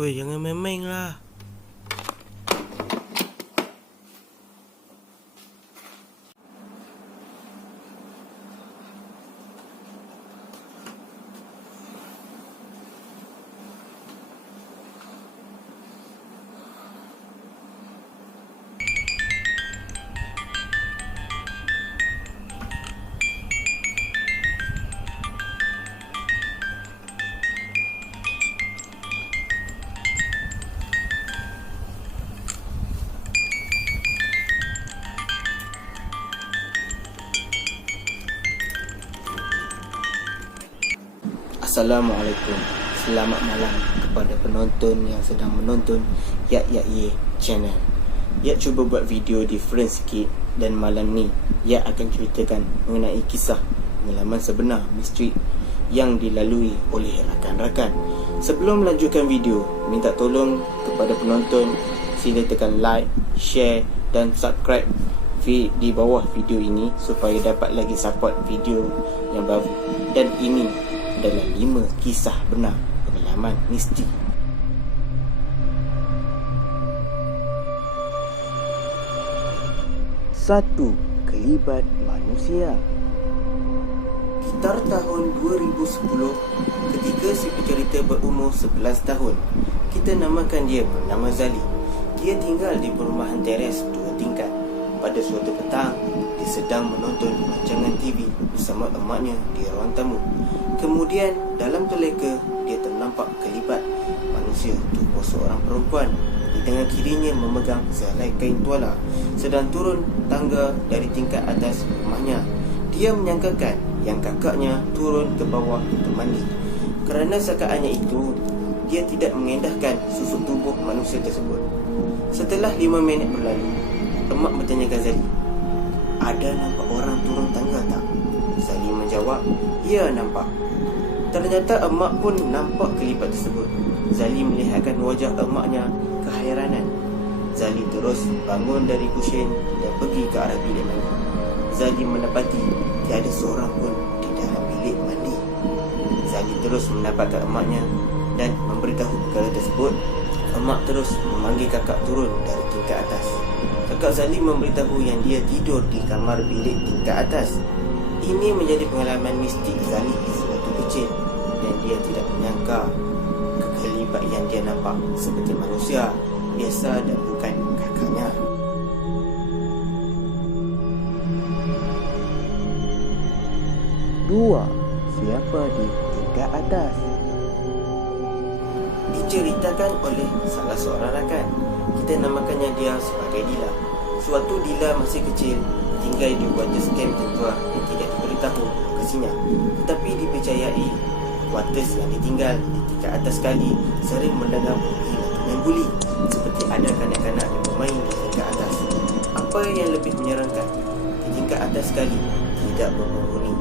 Woi, jangan main-main lah. Assalamualaikum. Selamat malam kepada penonton yang sedang menonton Yak Yak Ye channel. Yak cuba buat video different sikit, dan malam ni Yak akan ceritakan mengenai kisah pengalaman sebenar misteri yang dilalui oleh rakan-rakan. Sebelum melanjutkan video, minta tolong kepada penonton sila tekan like, share dan subscribe di bawah video ini supaya dapat lagi support video yang baru. Dan ini adalah 5 kisah benar pengalaman misteri. Satu, kelibat manusia. Sekitar tahun 2010, ketika si pencerita berumur 11 tahun. Kita namakan dia bernama Zali. Dia tinggal di perumahan teres 2 tingkat. Pada suatu petang, dia sedang menonton rancangan TV bersama emaknya di ruang tamu. Kemudian dalam teleka dia ternampak kelibat manusia tubuh seorang perempuan. Di tengah kirinya memegang sehelai kain tuala, sedang turun tangga dari tingkat atas rumahnya. Dia menyangkakan yang kakaknya turun ke bawah untuk mandi. Kerana sangkaannya itu, dia tidak mengendahkan susuk tubuh manusia tersebut. Setelah 5 minit berlalu, emak bertanyakan Zali, "Ada nampak orang turun tangga tak?" Zali menjawab, "Ya, nampak." Ternyata emak pun nampak kelibat tersebut. Zali melihatkan wajah emaknya keheranan. Zali terus bangun dari kusin dan pergi ke arah bilik mandi. Zali mendapati tiada seorang pun di dalam bilik mandi. Zali terus mendapatkan emaknya dan memberitahu perkara tersebut. Emak terus memanggil kakak turun dari tingkat atas. Kakak Zali memberitahu yang dia tidur di kamar bilik tingkat atas. Ini menjadi pengalaman mistik Zali sewaktu kecil, dan dia tidak menyangka kekelibat yang dia nampak seperti manusia biasa dan bukan kakaknya. Dua, siapa di tingkat atas? Diceritakan oleh salah seorang rakan. Kita namakannya dia sebagai Dila. Suatu Dila masih kecil tinggal di quarters camp tentera yang tidak diberitahu lokasinya, tetapi dipercayai quarters yang ditinggal di tingkat atas sekali sering mendengar bunyi lantunan guli, seperti ada kanak-kanak yang bermain di tingkat atas. Apa yang lebih menyeramkan, di tingkat atas sekali tidak berpenghuni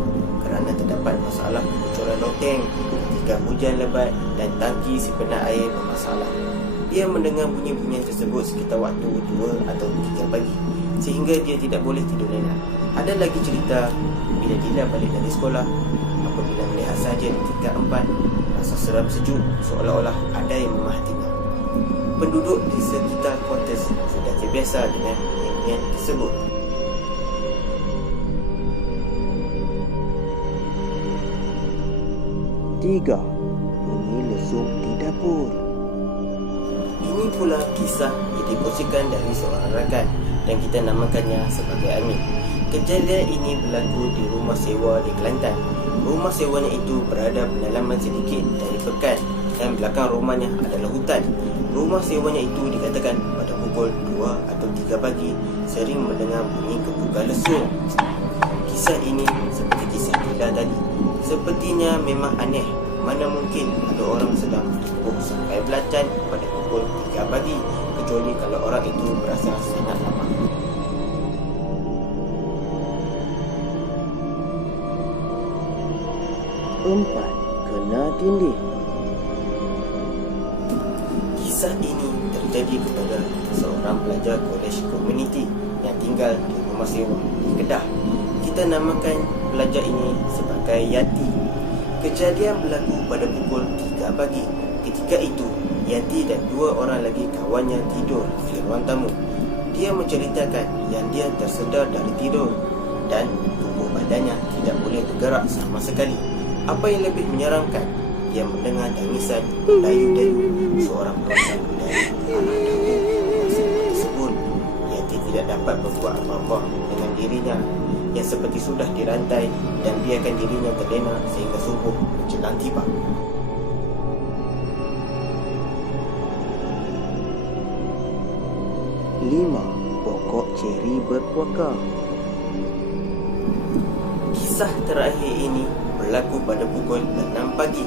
kerana terdapat masalah kebocoran loteng ketika hujan lebat dan tangki simpenan air bermasalah. Dia mendengar bunyi-bunyian tersebut sekitar waktu 2 atau 3 pagi, sehingga dia tidak boleh tidur lelap. Ada lagi cerita bila Dila balik dari sekolah, apabila melihat saja di tingkat 4, rasa seram sejuk seolah-olah ada yang memahatinya. Penduduk di sekitar quarters sudah terbiasa dengan bunyi-bunyian tersebut. Tiga, bunyi lesung di dapur. Ini pula kisah yang dikongsikan dari seorang rakan dan kita namakannya sebagai Amin. Kejadian ini berlaku di rumah sewa di Kelantan. Rumah sewanya itu berada pendalaman sedikit dari pekan dan belakang rumahnya adalah hutan. Rumah sewanya itu dikatakan pada pukul 2 atau 3 pagi sering mendengar bunyi kepukan lesung. Kisah ini seperti kisah Dila tadi. Sepertinya memang aneh. Mana mungkin ada orang sedang dikukuh sampai belacan pada pukul 3 pagi, kecuali kalau orang itu berasa sangat lama. Empat, kena tindih. Kisah ini terjadi kepada seorang pelajar kolej komuniti yang tinggal di rumah sewa di Kedah. Kita namakan pelajar ini sebagai Yati. Kejadian berlaku pada pukul 3 pagi. Ketika itu, Yati dan 2 orang lagi kawannya tidur di ruang tamu. Dia menceritakan yang dia tersedar dari tidur dan tubuh badannya tidak boleh bergerak sama sekali. Apa yang lebih menyeramkan, dia mendengar tangisan dayu-dayu seorang perempuan dari arah dapur. Tersebut, Yati tidak dapat berbuat apa-apa dengan dirinya yang seperti sudah dirantai dan biarkan dirinya terlena sehingga subuh menjelang tiba. Lima pokok ceri berpuaka. Kisah terakhir ini berlaku pada pukul 6 pagi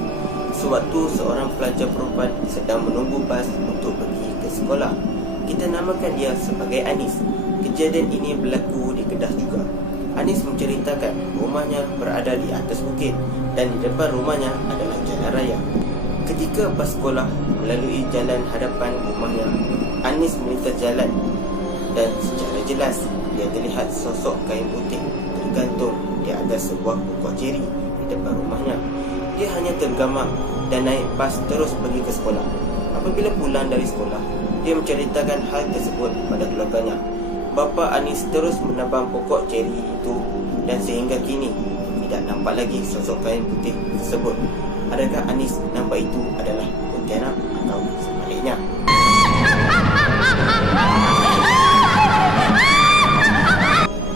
sewaktu seorang pelajar perempuan sedang menunggu bas untuk pergi ke sekolah. Kita namakan dia sebagai Anis. Kejadian ini berlaku di Kedah juga. Anis menceritakan rumahnya berada di atas bukit dan di depan rumahnya adalah jalan raya. Ketika bas sekolah melalui jalan hadapan rumahnya, Anis melintas jalan dan secara jelas dia terlihat sosok kain putih tergantung di atas sebuah pokok ceri di depan rumahnya. Dia hanya tergamam dan naik bas terus pergi ke sekolah. Apabila pulang dari sekolah, dia menceritakan hal tersebut pada keluarganya. Bapa Anis terus menebang pokok ceri itu dan sehingga kini tidak nampak lagi sosok kain putih tersebut. Adakah Anis nampak itu adalah Pontianak atau sebaliknya?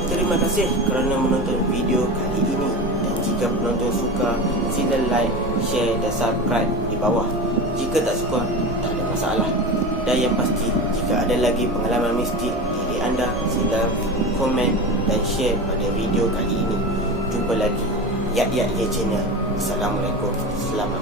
Terima kasih kerana menonton video kali ini. Dan jika penonton suka, sila like, share dan subscribe di bawah. Jika tak suka, tak ada masalah. Dan yang pasti, jika ada lagi pengalaman mistik diri anda, sila komen dan share pada video kali ini. Jumpa lagi. Yak Yak Ye Channel. Assalamualaikum. Selamat